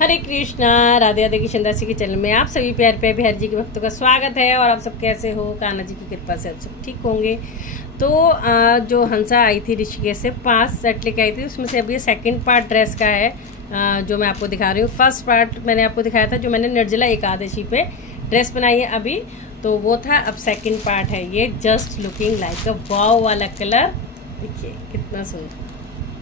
हरे कृष्णा। राधे राधे की चंदासी के चैनल में आप सभी प्यार प्यार बिहार जी के भक्तों का स्वागत है। और आप सब कैसे हो? कान्हा जी की कृपा से आप सब ठीक होंगे। तो जो हंसा आई थी ऋषिकेश से 5 सेट लेके आई थी, उसमें से अब ये सेकंड पार्ट ड्रेस का है जो मैं आपको दिखा रही हूँ। फर्स्ट पार्ट मैंने आपको दिखाया था जो मैंने निर्जला एकादशी पे ड्रेस बनाई है अभी, तो वो था। अब सेकेंड पार्ट है ये, जस्ट लुकिंग लाइक अ वाव वाला कलर। देखिए कितना सुंदर।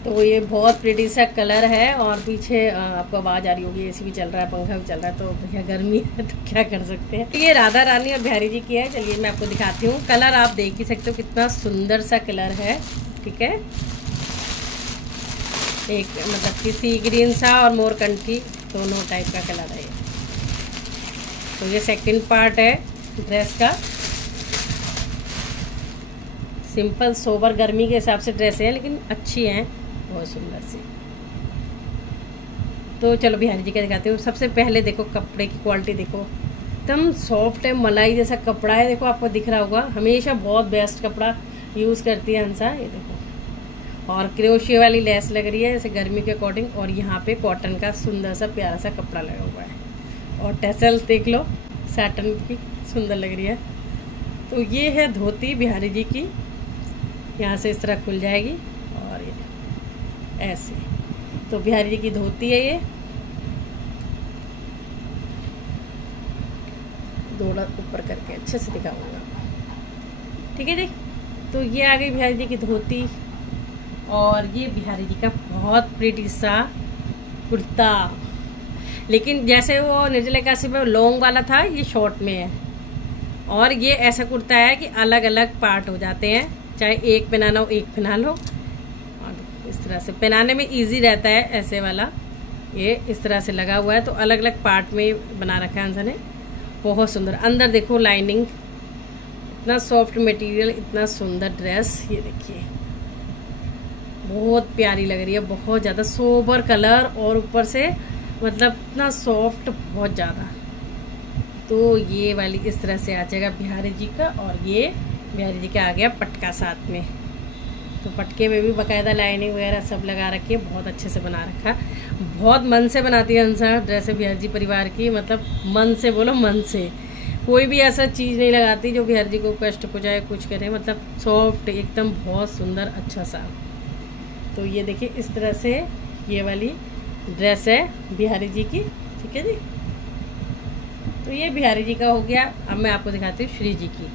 तो ये बहुत प्रिटी सा कलर है। और पीछे आपको आवाज़ आ रही होगी, एसी भी चल रहा है, पंखा भी चल रहा है, तो भैया गर्मी है तो क्या कर सकते हैं। ये राधा रानी और बिहारी जी की है। चलिए मैं आपको दिखाती हूँ। कलर आप देख ही सकते हो कितना सुंदर सा कलर है। ठीक है, एक मतलब कि सी ग्रीन सा और मोरकंठी दोनों टाइप का कलर है ये। तो ये सेकंड पार्ट है ड्रेस का। सिंपल सोबर गर्मी के हिसाब से ड्रेस है, लेकिन अच्छी हैं, बहुत सुंदर सी। तो चलो बिहारी जी का दिखाती हूँ। सबसे पहले देखो कपड़े की क्वालिटी देखो, एकदम सॉफ्ट है, मलाई जैसा कपड़ा है। देखो आपको दिख रहा होगा, हमेशा बहुत बेस्ट कपड़ा यूज़ करती है हंसा। ये देखो, और क्रोशिया वाली लेस लग रही है जैसे गर्मी के अकॉर्डिंग। और यहाँ पे कॉटन का सुंदर सा प्यारा सा कपड़ा लगा हुआ है। और टेसल्स देख लो, सैटन की सुंदर लग रही है। तो ये है धोती बिहारी जी की, यहाँ से इस तरह खुल जाएगी और ये ऐसे। तो बिहारी जी की धोती है ये, दोड़ा ऊपर करके अच्छे से दिखाऊंगा। ठीक है जी। तो ये आ गई बिहारी जी की धोती। और ये बिहारी जी का बहुत प्रिटी सा कुर्ता, लेकिन जैसे वो निर्जला एकादशी में लॉन्ग वाला था, ये शॉर्ट में है। और ये ऐसा कुर्ता है कि अलग अलग पार्ट हो जाते हैं, चाहे एक पहनाना हो एक पहना लो। और इस तरह से पहनाने में इजी रहता है। ऐसे वाला ये इस तरह से लगा हुआ है, तो अलग अलग पार्ट में बना रखा है अंसर ने। बहुत सुंदर। अंदर देखो लाइनिंग, इतना सॉफ्ट मटेरियल, इतना सुंदर ड्रेस। ये देखिए बहुत प्यारी लग रही है, बहुत ज़्यादा सोबर कलर और ऊपर से मतलब इतना सॉफ्ट, बहुत ज़्यादा। तो ये वाली इस तरह से आ जाएगा बिहारी जी का। और ये बिहारी जी का आ गया पटका साथ में। तो पटके में भी बाकायदा लाइनिंग वगैरह सब लगा रखी है, बहुत अच्छे से बना रखा। बहुत मन से बनाती है हंसा ड्रेस बिहारी जी परिवार की, मतलब मन से, बोलो मन से। कोई भी ऐसा चीज़ नहीं लगाती जो बिहारी जी को कष्ट पहुँचाए, कुछ करे, मतलब सॉफ्ट एकदम, बहुत सुंदर अच्छा सा। तो ये देखिए इस तरह से ये वाली ड्रेस है बिहारी जी की। ठीक है जी। तो ये बिहारी जी का हो गया। अब मैं आपको दिखाती हूँ श्री जी की।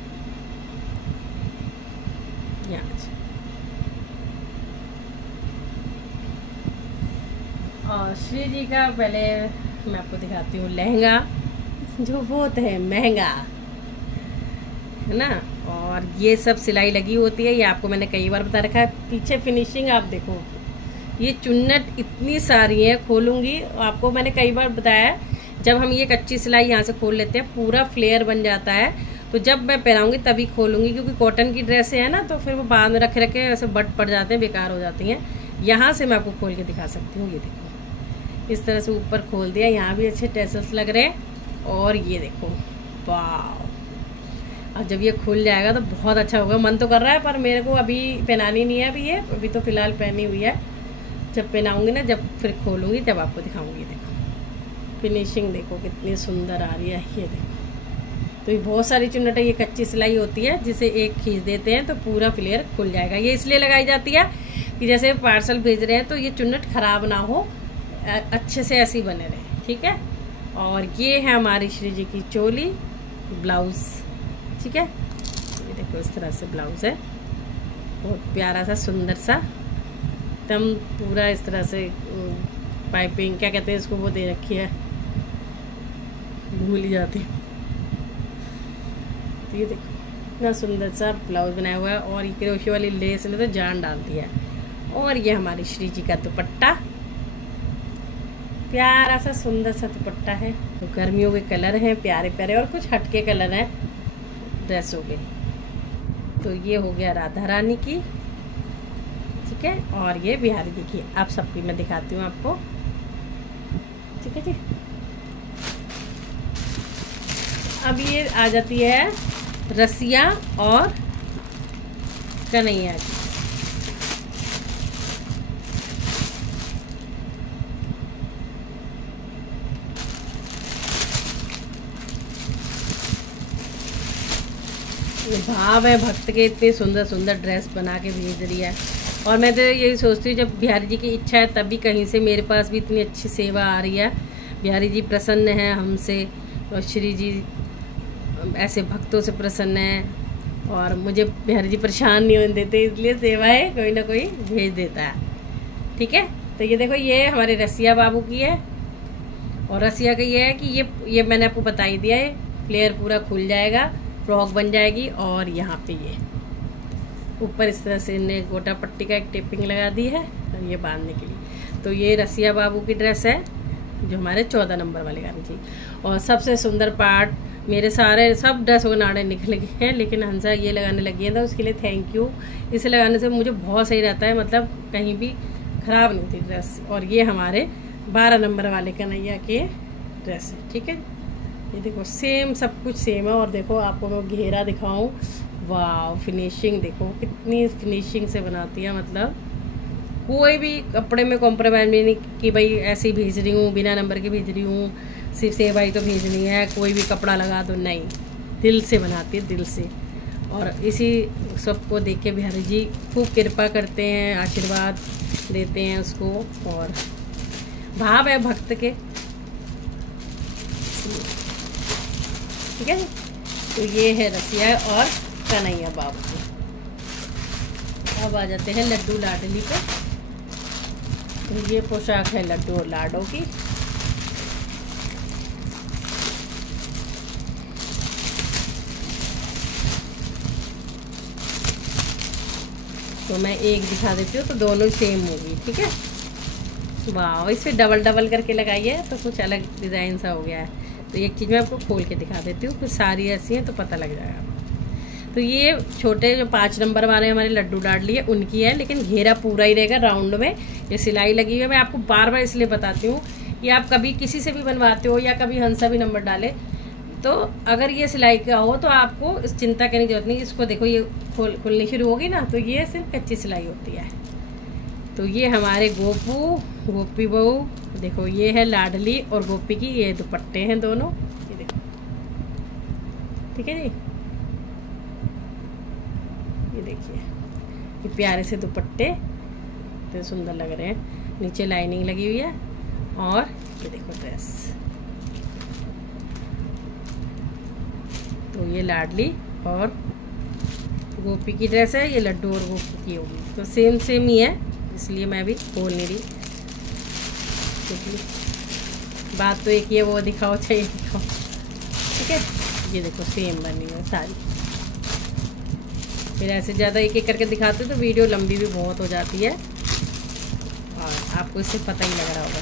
और श्री जी का पहले मैं आपको दिखाती हूँ लहंगा, जो बहुत है महंगा, है ना। और ये सब सिलाई लगी होती है, ये आपको मैंने कई बार बता रखा है। पीछे फिनिशिंग आप देखो, ये चुन्नट इतनी सारी है, खोलूँगी आपको मैंने कई बार बताया। जब हम ये कच्ची सिलाई यहाँ से खोल लेते हैं, पूरा फ्लेयर बन जाता है। तो जब मैं पहनाऊंगी तभी खोलूँगी, क्योंकि कॉटन की ड्रेसें हैं ना, तो फिर वो बाद में रखे रखे ऐसे बट पड़ जाते हैं, बेकार हो जाती हैं। यहाँ से मैं आपको खोल के दिखा सकती हूँ। ये देखो इस तरह से ऊपर खोल दिया, यहाँ भी अच्छे टेसल्स लग रहे हैं। और ये देखो वाह, और जब ये खुल जाएगा तो बहुत अच्छा होगा। मन तो कर रहा है, पर मेरे को अभी पहनानी नहीं है। अभी ये अभी तो फ़िलहाल पहनी हुई है। जब पहनाऊँगी ना, जब फिर खोलूँगी तब आपको दिखाऊँगी। देखो फिनिशिंग देखो कितनी सुंदर आ रही है। ये देखो, तो ये बहुत सारी चुन्नट है, ये कच्ची सिलाई होती है, जिसे एक खींच देते हैं तो पूरा फ्लेयर खुल जाएगा। ये इसलिए लगाई जाती है कि जैसे पार्सल भेज रहे हैं तो ये चुन्नट खराब ना हो, अच्छे से ऐसी बने रहे। ठीक है। और ये है हमारी श्री जी की चोली, ब्लाउज। ठीक है, ये देखो इस तरह से ब्लाउज है, बहुत प्यारा सा सुंदर सा, एकदम पूरा इस तरह से पाइपिंग, क्या कहते हैं इसको, वो दे रखी है, भूल ही जाती। तो ये देखो इतना सुंदर सा ब्लाउज बनाया हुआ है। और ये क्रोशिया वाली लेस ने तो जान डाल दी है। और ये हमारी श्री जी का दुपट्टा, प्यारा सा सुंदर सा दुपट्टा है। तो गर्मियों के कलर हैं प्यारे प्यारे, और कुछ हटके कलर हैं ड्रेसों के। तो ये हो गया राधा रानी की। ठीक है। और ये बिहारी जी की। आप सबकी मैं दिखाती हूँ आपको। ठीक है जी। अब ये आ जाती है रसिया और कन्हैया की। भाव है भक्त के, इतनी सुंदर सुंदर ड्रेस बना के भेज रही है। और मैं तो यही सोचती हूँ जब बिहारी जी की इच्छा है तभी कहीं से मेरे पास भी इतनी अच्छी सेवा आ रही है। बिहारी जी प्रसन्न हैं हमसे और श्री जी ऐसे भक्तों से प्रसन्न हैं और मुझे बिहारी जी परेशान नहीं होने देते, इसलिए सेवाएं कोई ना कोई भेज देता है। ठीक है, तो ये देखो ये हमारे रसिया बाबू की है और रसिया का ये है कि ये मैंने आपको बता ही दिया है, फ्लेयर पूरा खुल जाएगा, फ्रॉक बन जाएगी। और यहाँ पे ये ऊपर इस तरह से इन्हें गोटा पट्टी का एक टेपिंग लगा दी है और ये बांधने के लिए। तो ये रसिया बाबू की ड्रेस है जो हमारे 14 नंबर वाले गाने की। और सबसे सुंदर पार्ट, मेरे सारे सब ड्रेसों के नाड़े निकल गए हैं लेकिन हंसा ये लगाने लगी है, तो उसके लिए थैंक यू। इसे लगाने से मुझे बहुत सही रहता है, मतलब कहीं भी ख़राब नहीं थी ड्रेस। और ये हमारे 12 नंबर वाले कन्हैया के ड्रेस है। ठीक है, ये देखो सेम सब कुछ सेम है। और देखो आपको मैं घेरा दिखाऊं, वाह फिनिशिंग देखो कितनी फिनिशिंग से बनाती है, मतलब कोई भी कपड़े में कॉम्प्रोमाइज़ नहीं कि भाई ऐसे ही भेज रही हूँ, बिना नंबर के भेज रही हूँ, सिर्फ सेवाई तो भेजनी है, कोई भी कपड़ा लगा दो, नहीं, दिल से बनाती है, दिल से। और इसी सबको देख के बिहारी जी खूब कृपा करते हैं, आशीर्वाद देते हैं उसको। और भाव है भक्त के। ठीक है, तो ये है रसिया और कन्हैया बाबू के। अब आ जाते हैं लड्डू लाडली पे। तो ये पोशाक है लड्डू और लाडो की। तो मैं एक दिखा देती हूँ तो दोनों सेम होगी। ठीक है, वाह इसे डबल डबल करके लगाई है तो कुछ अलग डिज़ाइन सा हो गया है। तो एक चीज़ मैं आपको खोल के दिखा देती हूँ, फिर सारी ऐसी हैं तो पता लग जाएगा। तो ये छोटे जो 5 नंबर वाले हमारे लड्डू डाडली है उनकी है, लेकिन घेरा पूरा ही रहेगा राउंड में। ये सिलाई लगी हुई है। मैं आपको बार बार इसलिए बताती हूँ, ये आप कभी किसी से भी बनवाते हो या कभी हंसा भी नंबर डाले तो अगर ये सिलाई का हो तो आपको इस चिंता करने की जरूरत नहीं। इसको देखो ये खुलनी शुरू होगी ना, तो ये सिर्फ कच्ची सिलाई होती है। तो ये हमारे गोपी बहू देखो, ये है लाडली और गोपी की, ये दुपट्टे हैं दोनों, ये देखो। ठीक है जी, ये देखिए ये प्यारे से दुपट्टे इतने सुंदर लग रहे हैं, नीचे लाइनिंग लगी हुई है। और ये देखो ड्रेस, तो ये लाडली और गोपी की ड्रेस है, ये लड्डू और गोपी की होगी। तो सेम ही है, इसलिए मैं भी बोल नहीं रही, क्योंकि बात तो एक ही है, वो दिखाओ चाहिए दिखाओ। ठीक है, ये देखो सेम बनी है सारी। फिर ऐसे ज़्यादा एक एक करके दिखाते तो वीडियो लंबी भी बहुत हो जाती है और आपको इससे पता ही लग रहा होगा।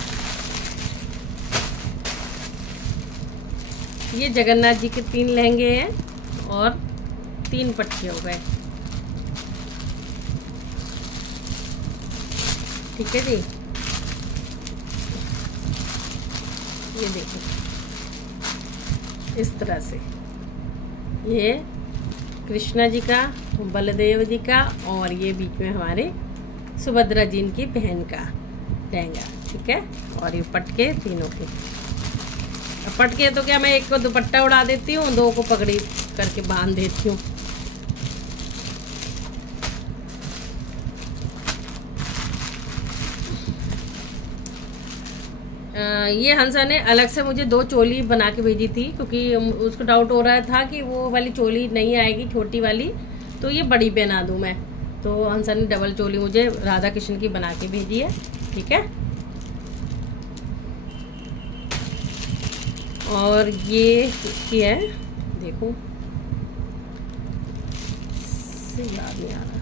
ये जगन्नाथ जी के 3 लहंगे हैं और 3 पट्टे हो गए। ठीक है जी, ये देखो इस तरह से ये कृष्णा जी का, बलदेव जी का और ये बीच में हमारे सुभद्रा जी की बहन का लहंगा। ठीक है, और ये पटके तीनों के। पटके तो क्या मैं एक को दुपट्टा उड़ा देती हूँ, 2 को पगड़ी करके बांध देती हूँ। ये हंसा ने अलग से मुझे 2 चोली बना के भेजी थी, क्योंकि उसको डाउट हो रहा था कि वो वाली चोली नहीं आएगी छोटी वाली, तो ये बड़ी पहना दूँ मैं। तो हंसा ने डबल चोली मुझे राधा कृष्ण की बना के भेजी है। ठीक है, और ये इसकी है, देखो याद नहीं आ रहा।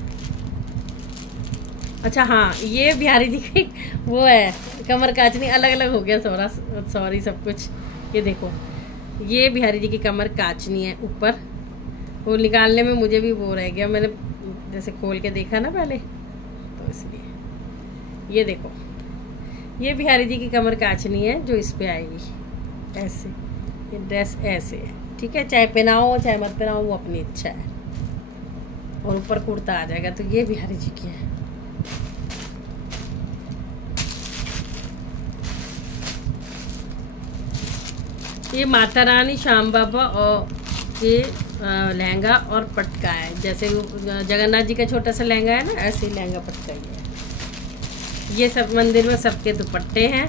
अच्छा हाँ, ये बिहारी जी की वो है कमर काचनी, अलग अलग हो गया, सॉरी सब कुछ। ये देखो ये बिहारी जी की कमर काचनी है ऊपर, वो निकालने में मुझे भी वो रह गया, मैंने जैसे खोल के देखा ना पहले, तो इसलिए। ये देखो ये बिहारी जी की कमर काचनी है जो इस पे आएगी ऐसे। ये ड्रेस ऐसे है। ठीक है, चाहे पहनाओ चाहे मत पहनाओ वो अपनी इच्छा है। और ऊपर कुर्ता आ जाएगा। तो ये बिहारी जी की है। ये माता रानी, श्याम बाबा और के लहंगा और पटका है। जैसे जगन्नाथ जी का छोटा सा लहंगा है ना, ऐसे ही लहंगा पटका ही है। ये सब मंदिर में सबके दुपट्टे हैं,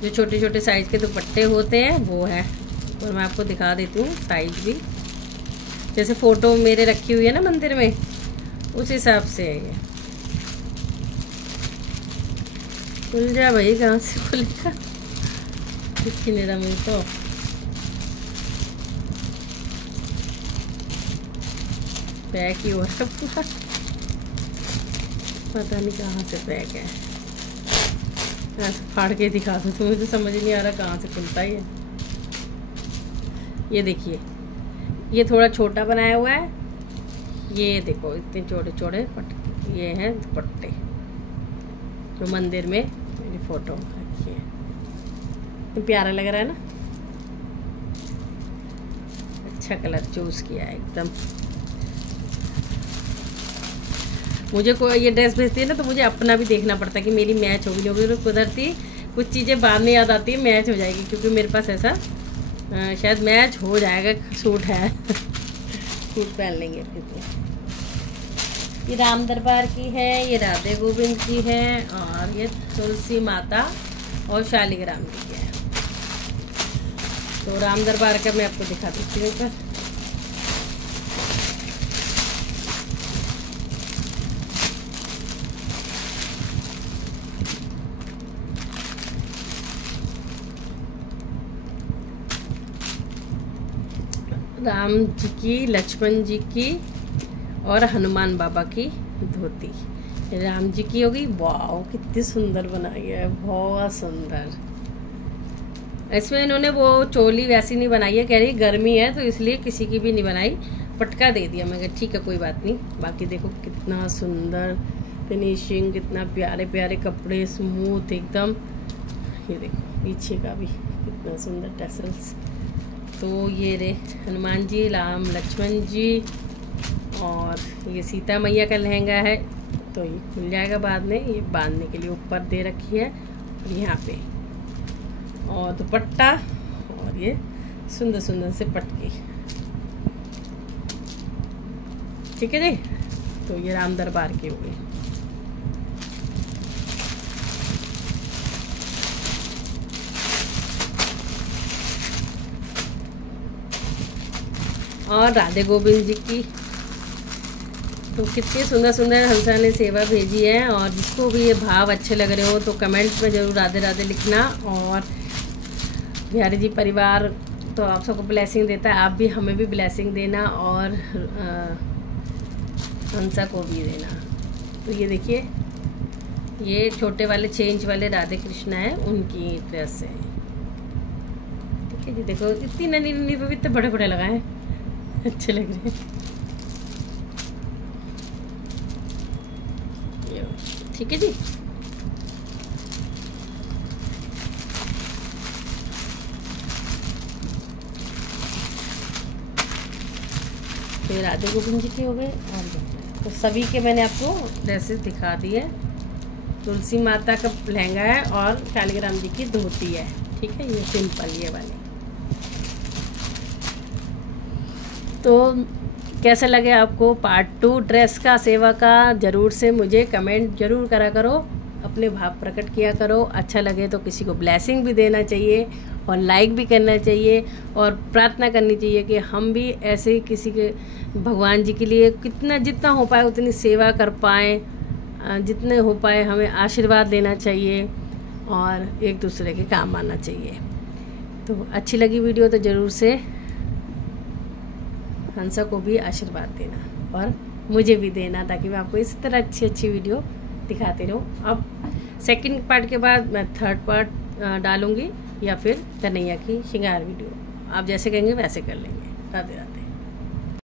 जो छोटे छोटे साइज़ के दुपट्टे होते हैं वो है। और मैं आपको दिखा देती हूँ साइज़ भी, जैसे फ़ोटो मेरे रखी हुई है ना मंदिर में, उस हिसाब से है ये। खुल जा भाई, कहाँ से खुलेगा, दिख नहीं रहा मुझे तो। पैक ही हो रहा पूरा, पता नहीं कहाँ से पैक है। ऐसे फाड़ के दिखा दूँ तो मुझे समझ नहीं आ रहा कहाँ से खुलता है ये देखिए, ये थोड़ा छोटा बनाया हुआ है। ये देखो इतने छोटे छोटे ये हैं दुपट्टे, जो मंदिर में मेरी फ़ोटो रखी है। तो प्यारा लग रहा है ना, अच्छा कलर चूज़ किया है एकदम। मुझे कोई ये ड्रेस भेजती है ना, तो मुझे अपना भी देखना पड़ता है कि मेरी मैच होगी, नहीं होगी। कुदरती कुछ चीज़ें बाद में याद आती है, मैच हो जाएगी, क्योंकि मेरे पास ऐसा शायद मैच हो जाएगा। सूट है सूट पहन लेंगे फिर तो। ये राम दरबार की है, ये राधे गोविंद की है, और ये तुलसी माता और शालिग्राम की है। तो राम दरबार का मैं आपको दिखा देती हूँ ऊपर। राम जी की, लक्ष्मण जी की और हनुमान बाबा की धोती। राम जी की होगी। वाह कितनी सुंदर बनाई है, बहुत सुंदर। इसमें इन्होंने वो चोली वैसी नहीं बनाई है, कह रही गर्मी है तो इसलिए किसी की भी नहीं बनाई, पटका दे दिया। मैं कहा ठीक है कोई बात नहीं। बाकी देखो कितना सुंदर फिनिशिंग, कितना प्यारे प्यारे कपड़े, स्मूथ एकदम। ये देखो पीछे का भी कितना सुंदर टैसल्स। तो ये रे हनुमान जी, राम लक्ष्मण जी, और ये सीता मैया का लहंगा है। तो ये खुल जाएगा बाद में, ये बांधने के लिए ऊपर दे रखी है और यहाँ पे, और दुपट्टा, और ये सुंदर सुंदर से पटके। ठीक है जी। तो ये राम दरबार की हो गई। और राधे गोविंद जी की, तो कितनी सुंदर सुंदर हंसा ने सेवा भेजी है। और जिसको भी ये भाव अच्छे लग रहे हो तो कमेंट्स में ज़रूर राधे राधे लिखना। और बिहारी जी परिवार तो आप सबको ब्लेसिंग देता है, आप भी हमें भी ब्लेसिंग देना, और हंसा को भी देना। तो ये देखिए, ये छोटे वाले चेंज वाले राधे कृष्णा है, उनकी ड्रेस है। ठीक है जी। देखो इतनी नन्ही नन्ही पे भी इतने बड़े बड़े लगाए हैं, अच्छे लग रहे हैं। ठीक है जी। तो राधे गोविंद जी के हो गए। और तो सभी के मैंने आपको ड्रेसेस दिखा दी है। तुलसी माता का लहंगा है और शालिग्राम जी की धोती है। ठीक है, ये सिंपल ये वाले। तो कैसा लगे आपको पार्ट 2 ड्रेस का, सेवा का, ज़रूर से मुझे कमेंट ज़रूर करा करो, अपने भाव प्रकट किया करो। अच्छा लगे तो किसी को ब्लेसिंग भी देना चाहिए और लाइक भी करना चाहिए, और प्रार्थना करनी चाहिए कि हम भी ऐसे किसी के भगवान जी के लिए कितना जितना हो पाए उतनी सेवा कर पाएँ, जितने हो पाए हमें आशीर्वाद देना चाहिए और एक दूसरे के काम आना चाहिए। तो अच्छी लगी वीडियो तो ज़रूर से हंसा को भी आशीर्वाद देना और मुझे भी देना, ताकि मैं आपको इस तरह अच्छी अच्छी वीडियो दिखाते रहूँ। अब सेकंड पार्ट के बाद मैं थर्ड पार्ट डालूँगी, या फिर कन्हैया की श्रृंगार वीडियो। आप जैसे कहेंगे वैसे कर लेंगे। राधे राधे।